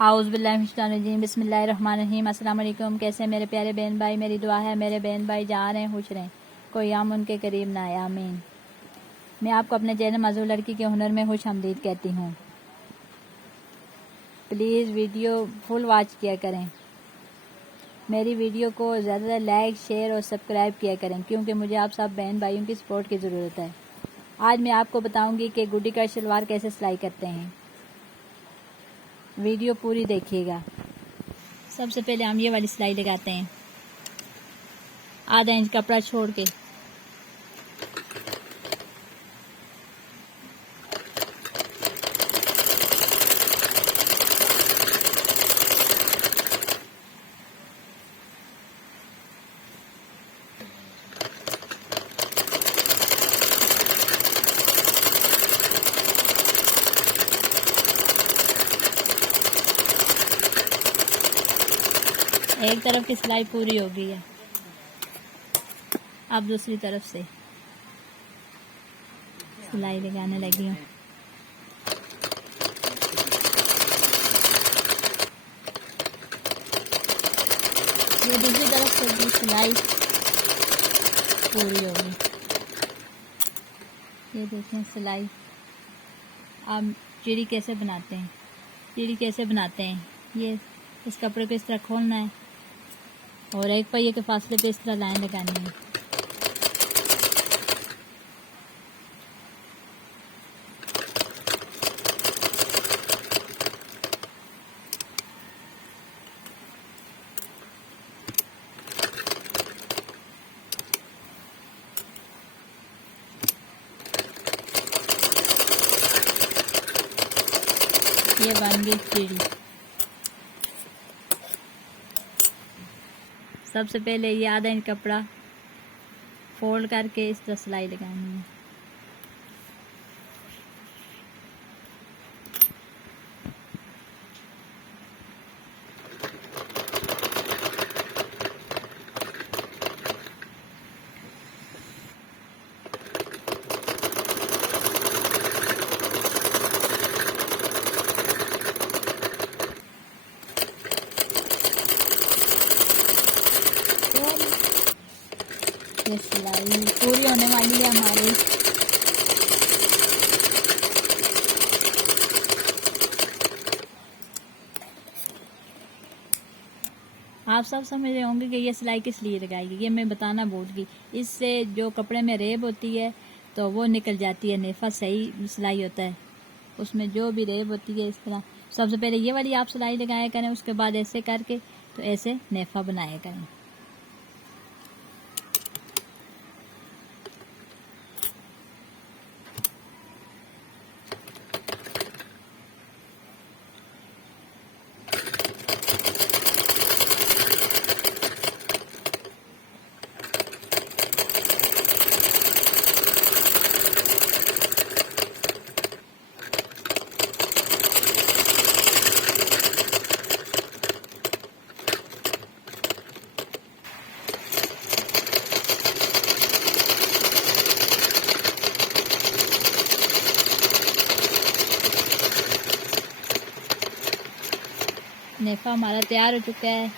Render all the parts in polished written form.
आउज़ुबिल्लाहिमिनश्शैतानिर्रजीम बिस्मिल्लाहिर्रहमानिर्रहीम। अस्सलाम वालेकुम। कैसे मेरे प्यारे बहन भाई, मेरी दुआ है मेरे बहन भाई जहाँ रहें खुश रहें, कोई आम उनके करीब ना आए, आमीन। मैं आपको अपने चैनल मज़हूर लड़की के हुनर में खुश आमदीद कहती हूँ। प्लीज़ वीडियो फुल वॉच किया करें। मेरी वीडियो को ज़्यादा लाइक शेयर और सब्सक्राइब किया करें, क्योंकि मुझे आप सब बहन भाइयों की सपोर्ट की ज़रूरत है। आज मैं आपको बताऊंगी कि गुड्डी का शलवार कैसे सिलाई करते हैं। वीडियो पूरी देखिएगा। सबसे पहले हम ये वाली सिलाई लगाते हैं, आधा इंच कपड़ा छोड़ के। एक तरफ की सिलाई पूरी हो गई है, अब दूसरी तरफ से सिलाई लगाने लगी हूँ। ये दूसरी तरफ से भी सिलाई पूरी हो गई। ये देखें सिलाई। अब चिड़ी कैसे बनाते हैं, ये इस कपड़े को इस तरह खोलना है और एक पहिए के फासले पे इस तरह लाइन लगानी है। ये बन गई चिड़ी। सबसे पहले ये आधा इंच कपड़ा फोल्ड करके इस तरह सिलाई लगानी है। ये सिलाई पूरी होने वाली है हमारी। आप सब समझ रहे होंगे कि ये सिलाई किस लिए लगाएगी, ये मैं बताना भूल गई। इससे जो कपड़े में रेब होती है तो वो निकल जाती है, नेफा सही सिलाई होता है, उसमें जो भी रेब होती है। इस तरह सबसे पहले ये वाली आप सिलाई लगाया करें, उसके बाद ऐसे करके तो ऐसे नेफा बनाया करें। नेफा हमारा तैयार हो चुका है।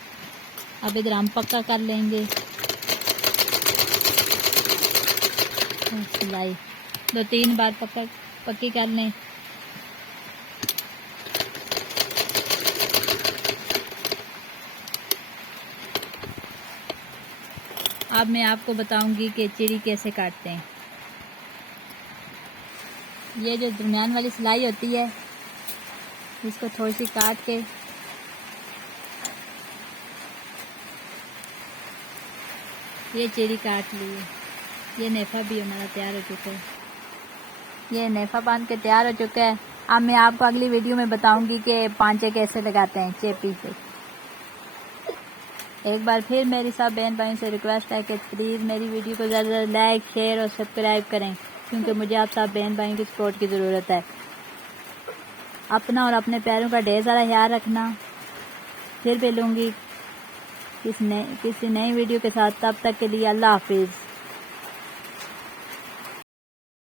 अब इधर हम पक्का कर लेंगे। सिलाई 2-3 बार पक्की कर लें। अब मैं आपको बताऊंगी कि चिड़ी कैसे काटते हैं। ये जो दरमियान वाली सिलाई होती है, इसको थोड़ी सी काट के ये चिड़ी काट ली है। ये नेफा भी हमारा तैयार हो चुका है। ये नेफा बांध के तैयार हो चुका है। अब मैं आपको अगली वीडियो में बताऊंगी कि पांचे कैसे लगाते हैं चेपी से। एक बार फिर मेरी सब बहन भाइयों से रिक्वेस्ट है कि प्लीज़ मेरी वीडियो को ज़्यादा लाइक शेयर और सब्सक्राइब करें, क्योंकि मुझे आप सब बहन भाइयों की सपोर्ट की ज़रूरत है। अपना और अपने प्यारों का ढेर सारा ख्याल रखना। फिर मिलूंगी किसी नई वीडियो के साथ। तब तक के लिए अल्लाह हाफिज़।